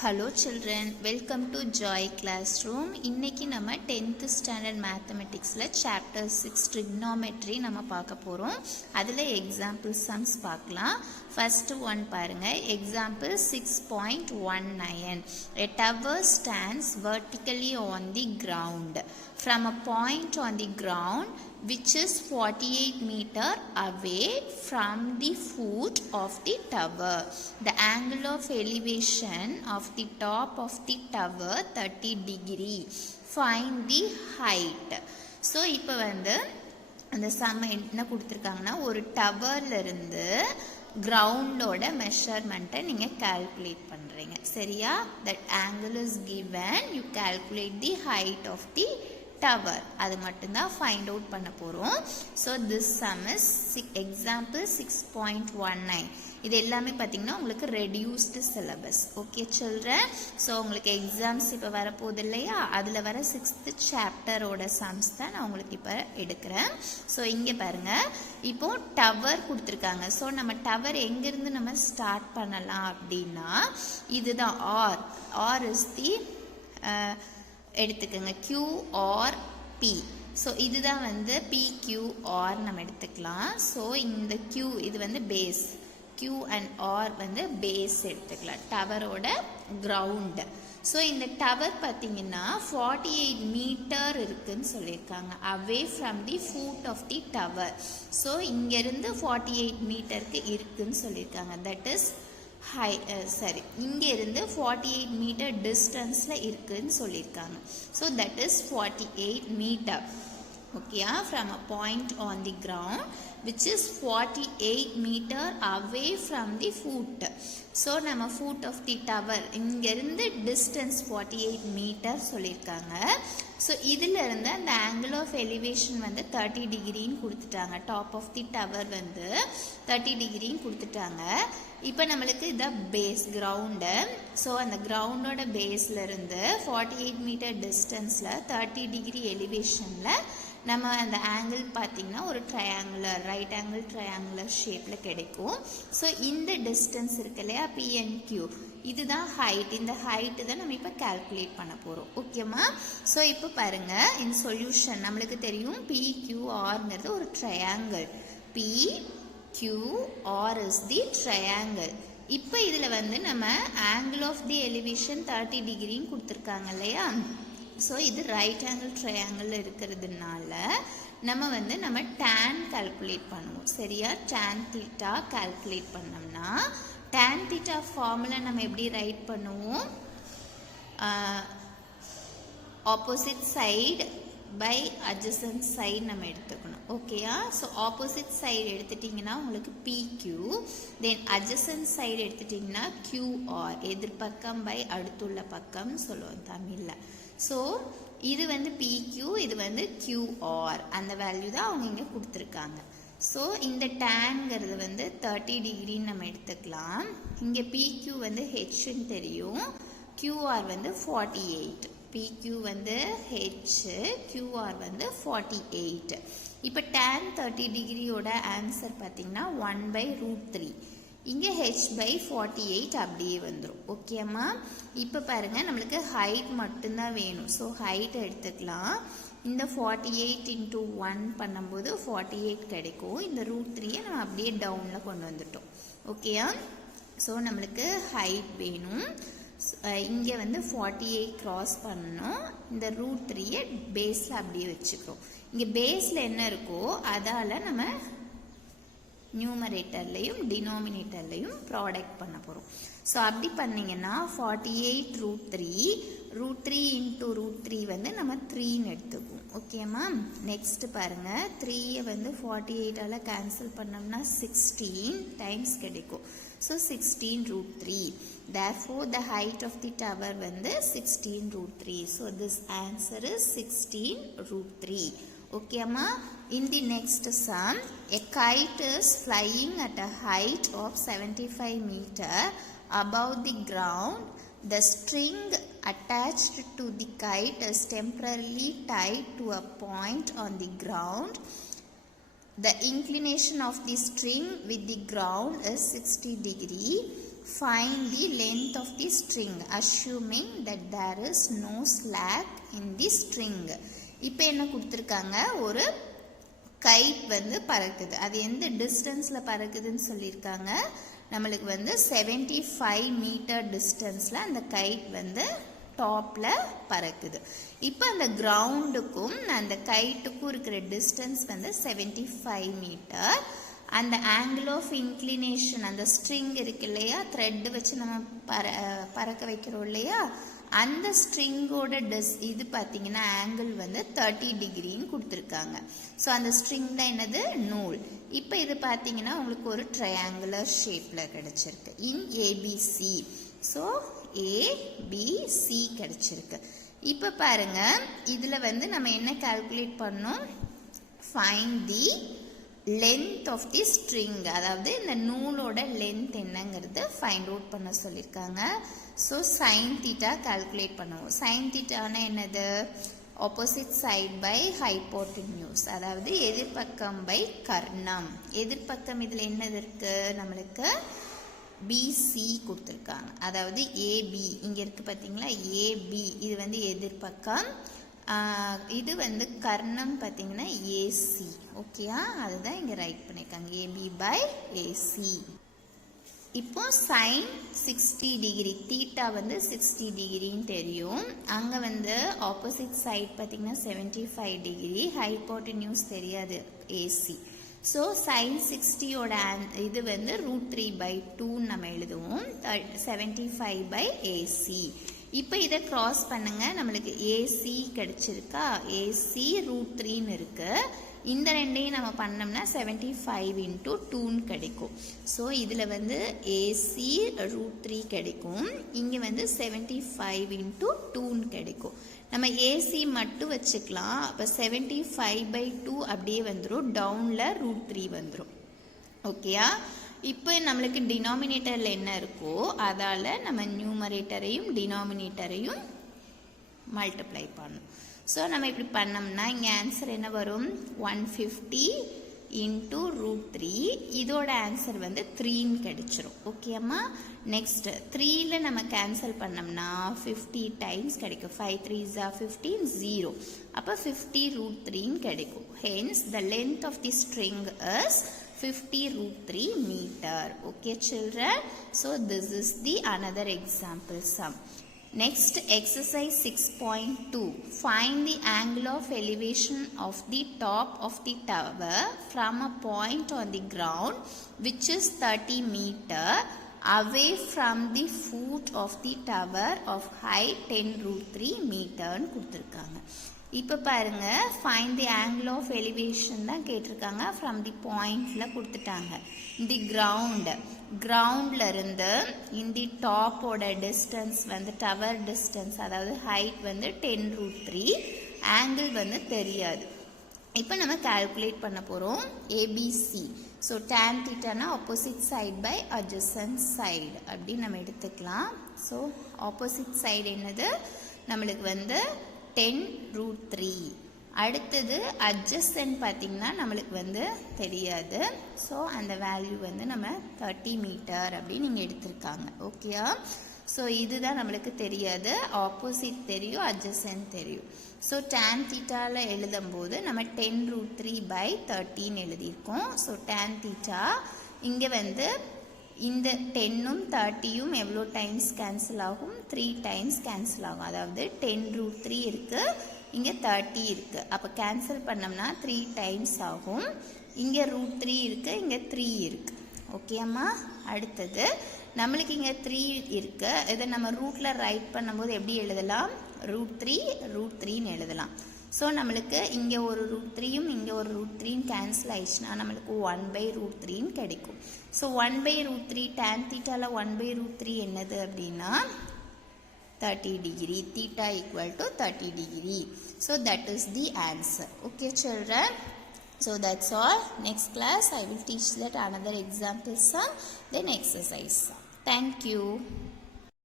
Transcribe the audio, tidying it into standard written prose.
Hello children, welcome to Joy Classroom. இன்னைக்கு நம்ம 10th standard mathematicsல chapter 6 trigonometry நம்ம பார்க்க போறோம். அதுல example sums பார்க்கலாம். First one பாருங்க. Example 6.19. A tower stands vertically on the ground. From a point on the ground which is 48 meter away from the foot of the tower. The angle of elevation of the top of the tower 30 degree. Find the height. So இப்போ வந்து அந்த some என்ன கொடுத்துருக்காங்கன்னா ஒரு டவர்ல இருந்து கிரவுண்டோட மெஷர்மெண்ட்டை நீங்கள் calculate பண்ணுறீங்க சரியா. That angle is given, you calculate the height of the tower, அது மட்டும்தான் ஃபைண்ட் அவுட் பண்ண போகிறோம். So this sum is example 6.19. இது எல்லாமே பார்த்தீங்கன்னா உங்களுக்கு reduced syllabus. Okay children, so உங்களுக்கு எக்ஸாம்ஸ் இப்போ வரப்போகுது இல்லையா, அதில் வர 6th சாப்டரோட சம்ஸ் தான் நான் உங்களுக்கு இப்போ எடுக்கிறேன். ஸோ இங்கே பாருங்கள், இப்போ டவர் கொடுத்துருக்காங்க. ஸோ நம்ம டவர் எங்கேருந்து நம்ம ஸ்டார்ட் பண்ணலாம் அப்படின்னா இதுதான் ஆர் இஸ் தி எடுத்துக்கோங்க QRP. ஸோ இதுதான் வந்து PQR நம்ம எடுத்துக்கலாம். ஸோ இந்த Q இது வந்து பேஸ், Q அண்ட் R வந்து பேஸ் எடுத்துக்கலாம், டவரோட கிரவுண்டு. ஸோ இந்த டவர் பார்த்தீங்கன்னா 48 மீட்டர் இருக்குன்னு சொல்லியிருக்காங்க away from the foot of the tower. So இங்கேருந்து 48 மீட்டருக்கு இருக்குன்னு சொல்லியிருக்காங்க. தட் இஸ் இங்கேருந்து 48 மீட்டர் டிஸ்டன்ஸில் இருக்குன்னு சொல்லியிருக்காங்க. So that is 48 meter. ஓகேயா, from a point on the ground which is 48 meter away from the foot. So நம்ம ஃபூட் ஆஃப் தி டவர் இங்கேருந்து டிஸ்டன்ஸ் 48 மீட்டர் சொல்லியிருக்காங்க. ஸோ இதிலிருந்து அந்த ஆங்கிள் ஆஃப் எலிவேஷன் வந்து 30 டிகிரின்னு கொடுத்துட்டாங்க. டாப் ஆஃப் தி டவர் வந்து 30 டிகிரின்னு கொடுத்துட்டாங்க. இப்போ நம்மளுக்கு இதான் பேஸ் கிரவுண்டு. ஸோ அந்த கிரவுண்டோட பேஸ்லேருந்து 48 மீட்டர் டிஸ்டன்ஸில் 30 டிகிரி எலிவேஷனில் நம்ம அந்த ஆங்கிள் பார்த்திங்கன்னா ஒரு ட்ரையாங்குலர் ரைட் ஆங்கிள் ட்ரையாங்குலர் ஷேப்பில் கிடைக்கும். ஸோ இந்த டிஸ்டன்ஸ் இருக்கு இல்லையா PNQ, இதுதான் ஹைட். இந்த ஹைட்டு தான் நம்ம இப்போ கால்குலேட் பண்ண போகிறோம். ஓகேம்மா. ஸோ இப்போ பாருங்கள், இந்த சொல்யூஷன் நம்மளுக்கு தெரியும் PQRங்கிறது ஒரு triangle. PQR is the triangle. இப்போ இதில் வந்து நம்ம ஆங்கிள் ஆஃப் தி எலிவேஷன் 30 டிகிரின்னு கொடுத்துருக்காங்க இல்லையா. ஸோ இது ரைட் ஆங்கிள் ட்ரையாங்கிள் இருக்கிறதுனால நம்ம டேன் கால்குலேட் பண்ணுவோம் சரியா. டேன் தீட்டா கால்குலேட் பண்ணோம்னா டேன் தீட்டா ஃபார்முலா நம்ம எப்படி ரைட் பண்ணுவோம், opposite side by adjacent side நம்ம எடுத்துக்கணும். ஓகேயா. ஸோ ஆப்போசிட் சைடு எடுத்துட்டிங்கன்னா உங்களுக்கு PQ, தென் அட்ஜசன்ட் சைடு எடுத்துட்டிங்கன்னா QR, எதிர்பக்கம் பை அடுத்துள்ள பக்கம் சொல்லுவோம் தமிழில். ஸோ இது வந்து PQ, இது வந்து QR, அந்த வேல்யூ தான் அவங்க இங்கே கொடுத்துருக்காங்க. ஸோ இந்த டேன்ங்கிறது வந்து 30 டிகிரின்னு நம்ம எடுத்துக்கலாம். இங்கே PQ வந்து Hன்னு தெரியும், QR வந்து 48. PQ வந்து H, QR வந்து 48. இப்போ tan 30 டிகிரியோட ஆன்சர் பார்த்தீங்கன்னா 1/√3. இங்கே H/48 அப்படியே வந்துடும். ஓகேம்மா. இப்போ பாருங்கள், நம்மளுக்கு ஹைட் மட்டும்தான் வேணும். ஸோ ஹைட் எடுத்துக்கலாம். இந்த 48 × 1 பண்ணும்போது 48 கிடைக்கும். இந்த √3 நம்ம அப்படியே டவுனில் கொண்டு வந்துட்டோம். ஓகேயா. ஸோ நம்மளுக்கு ஹைட் வேணும். இங்கே வந்து 48 க்ராஸ் பண்ணணும். இந்த √3 பேஸில் அப்படியே வச்சுக்கிறோம். இங்கே பேஸில் என்ன இருக்கோ அதால் நம்ம நியூமரேட்டர்லையும் டினாமினேட்டர்லையும் ப்ராடக்ட் பண்ண போகிறோம். ஸோ அப்படி பண்ணிங்கன்னா 48 √3 × √3 வந்து நம்ம 3ன்னு எடுத்துக்குவோம். ஓகேம்மா. நெக்ஸ்ட் பாருங்கள், 3யை வந்து 48ஆல் கேன்சல் பண்ணோம்னா 16 டைம்ஸ் கிடைக்கும். So 16 √3. Therefore the height of the tower வந்து 16 √3. So this answer is 16 √3. Okay amma. In the next sum, a kite is flying at a height of 75 meter above the ground. The string attached to the kite is temporarily tied to a point on the ground. The inclination of the string with the ground is 60 degree. find the length of the string assuming that there is no slack in the string. இப்போ என்ன கொடுத்திருக்காங்க, ஒரு guide வந்து பறக்குது. அது எந்த டிஸ்டன்ஸ்ல பறக்குதுன்னு சொல்லியிருக்காங்க. நம்மளுக்கு வந்து 75 மீட்டர் டிஸ்டன்ஸ்ல அந்த கைட் வந்து டாப்ல பறக்குது. இப்போ அந்த கிரவுண்டுக்கும் அந்த கைட்டுக்கும் இருக்கிற டிஸ்டன்ஸ் வந்து 75 மீட்டர். அந்த ஆங்கிள் ஆஃப் இன்க்ளினேஷன், அந்த ஸ்ட்ரிங் இருக்கு இல்லையா, த்ரெட் வச்சு நம்ம பறக்க வைக்கிறோம் இல்லையா, அந்த ஸ்ட்ரிங்கோட இது பார்த்தீங்கன்னா ஆங்கிள் வந்து 30 டிகிரின்னு கொடுத்துருக்காங்க. ஸோ அந்த ஸ்ட்ரிங் தான் என்னது, நூல். இப்போ இது பார்த்தீங்கன்னா உங்களுக்கு ஒரு ட்ரையாங்குலர் ஷேப்பில் கிடைச்சிருக்கு இன் ஏபிசி. ஸோ ஏபிசி கிடைச்சிருக்கு. இப்போ பாருங்க, இதில் வந்து நம்ம என்ன கால்குலேட் பண்ணோம், find the length of the string, அதாவது இந்த நூலோட லென்த் என்னங்கிறது ஃபைண்ட் அவுட் பண்ண சொல்லியிருக்காங்க. ஸோ சைன் தீட்டா கால்குலேட் பண்ணுவோம். சைன் தீட்டானா என்னது, ஆப்போசிட் சைட் பை ஹைப்போட்டென்யூஸ், அதாவது எதிர்பக்கம் பை கர்ணம். எதிர்பக்கம் இதில் என்னது இருக்கு, நம்மளுக்கு பிசி கொடுத்துருக்காங்க, அதாவது ஏபி இங்கே இருக்கு பார்த்தீங்களா, ஏபி இது வந்து எதிர்பக்கம், இது வந்து கர்ணம் பார்த்தீங்கன்னா ஏசி. ஓகேயா, அதுதான் இங்கே ரைட் பண்ணியிருக்காங்க, ஏபி பை ஏசி. இப்போ சைன் 60 டிகிரி, தீட்டா வந்து 60 டிகிரின்னு தெரியும். அங்கே வந்து ஆப்போசிட் சைட் பார்த்தீங்கன்னா 75 டிகிரி, ஹைப்போட்டென்யூஸ் தெரியாது ஏசி. ஸோ சைன் 60யோட இது வந்து √3/2 நம்ம எழுதுவோம், 75 பை ஏசி. இப்போ இதை கிராஸ் பண்ணுங்க, நம்மளுக்கு ஏசி கிடைச்சிருக்கா, ஏசி √3ன்னு இருக்கு. இந்த ரெண்டையும் நம்ம பண்ணோம்னா 75 × 2ன்னு கிடைக்கும். ஸோ இதில் வந்து ஏசி √3 கிடைக்கும், இங்கே வந்து 75 × 2ன்னு கிடைக்கும். நம்ம ஏசி மட்டும் வச்சுக்கலாம். அப்போ 75/2 அப்படியே வந்துடும், டவுனில் √3 வந்துடும். ஓகேயா, இப்போ நம்மளுக்கு டினாமினேட்டரில் என்ன இருக்கோ அதால் நம்ம நியூமரேட்டரையும் டினாமினேட்டரையும் மல்டிப்ளை பண்ணணும். ஸோ நம்ம இப்படி பண்ணோம்னா இங்கே ஆன்சர் என்ன வரும், 150 × √3. இதோட ஆன்சர் வந்து 3ன்னு கிடைச்சிரும். ஓகேம்மா, நெக்ஸ்ட் 3ல் நம்ம கேன்சல் பண்ணோம்னா 50 டைம்ஸ் கிடைக்கும். 5 3s are 15, 0. அப்போ 50 √3ன்னு கிடைக்கும். Hence the length of the string is 50 √3 meter. Okay children, so this is the another example sum. Next exercise 6.2, find the angle of elevation of the top of the tower from a point on the ground which is 30 meter away from the foot of the tower of height 10 √3 meter ன்னு கொடுத்துருக்காங்க. இப்போ பாருங்க, find the angle of elevation தான் கேட்டிருக்காங்க. From the பாயிண்ட்ல கொடுத்துட்டாங்க. தி கிரவுண்ட்ல இருந்து இந்த டாப்போட டிஸ்டன்ஸ் வந்து டவர் டிஸ்டன்ஸ், அதாவது ஹைட் வந்து 10 √3, ஆங்கிள் வந்து தெரியாது. இப்போ நம்ம கால்குலேட் பண்ண போகிறோம் ஏபிசி. ஸோ tan தீட்டானா opposite side by adjacent side அப்படி நம்ம எடுத்துக்கலாம். ஸோ ஆப்போசிட் சைடு என்னது, நம்மளுக்கு வந்து 10 √3. அடுத்தது அட்ஜசன்ட் பார்த்தீங்கன்னா நம்மளுக்கு வந்து தெரியாது. ஸோ அந்த வேல்யூ வந்து நம்ம 30 மீட்டர் அப்படின்னு நீங்கள் எடுத்திருக்காங்க. ஓகேயா, ஸோ இதுதான் நம்மளுக்கு தெரியாது, ஆப்போசிட் தெரியும், அட்ஜசன்ட் தெரியும். ஸோ tan தீட்டாவில் எழுதும்போது நம்ம 10 √3/30ன்னு எழுதியிருக்கோம். ஸோ tan தீட்டா இங்கே வந்து இந்த 10ம் 30யும் எவ்வளோ டைம்ஸ் கேன்சல் ஆகும், 3 டைம்ஸ் கேன்சல் ஆகும். அதாவது 10 √3 இருக்குது, இங்கே 30 இருக்குது. அப்போ கேன்சல் பண்ணோம்னா 3 டைம்ஸ் ஆகும். இங்கே √3 இருக்குது, இங்கே 3 இருக்குது. ஓகேம்மா, அடுத்தது நம்மளுக்கு இங்கே 3 இருக்குது. இதை நம்ம ரூட்டில் ரைட் பண்ணும்போது எப்படி எழுதலாம், √3 எழுதலாம். ஸோ நம்மளுக்கு இங்கே ஒரு √3யும் இங்கே ஒரு √3 கேன்சல் ஆயிடுச்சுன்னா நம்மளுக்கு 1/√3 கிடைக்கும். ஸோ 1/√3 tan தீட்டாவில் 1/√3 என்னது அப்படின்னா 30 degree. Theta equal to 30 degree. So that is the answer. Okay children, so that's all. Next class I will teach that another example sum, then exercise sum. Thank you.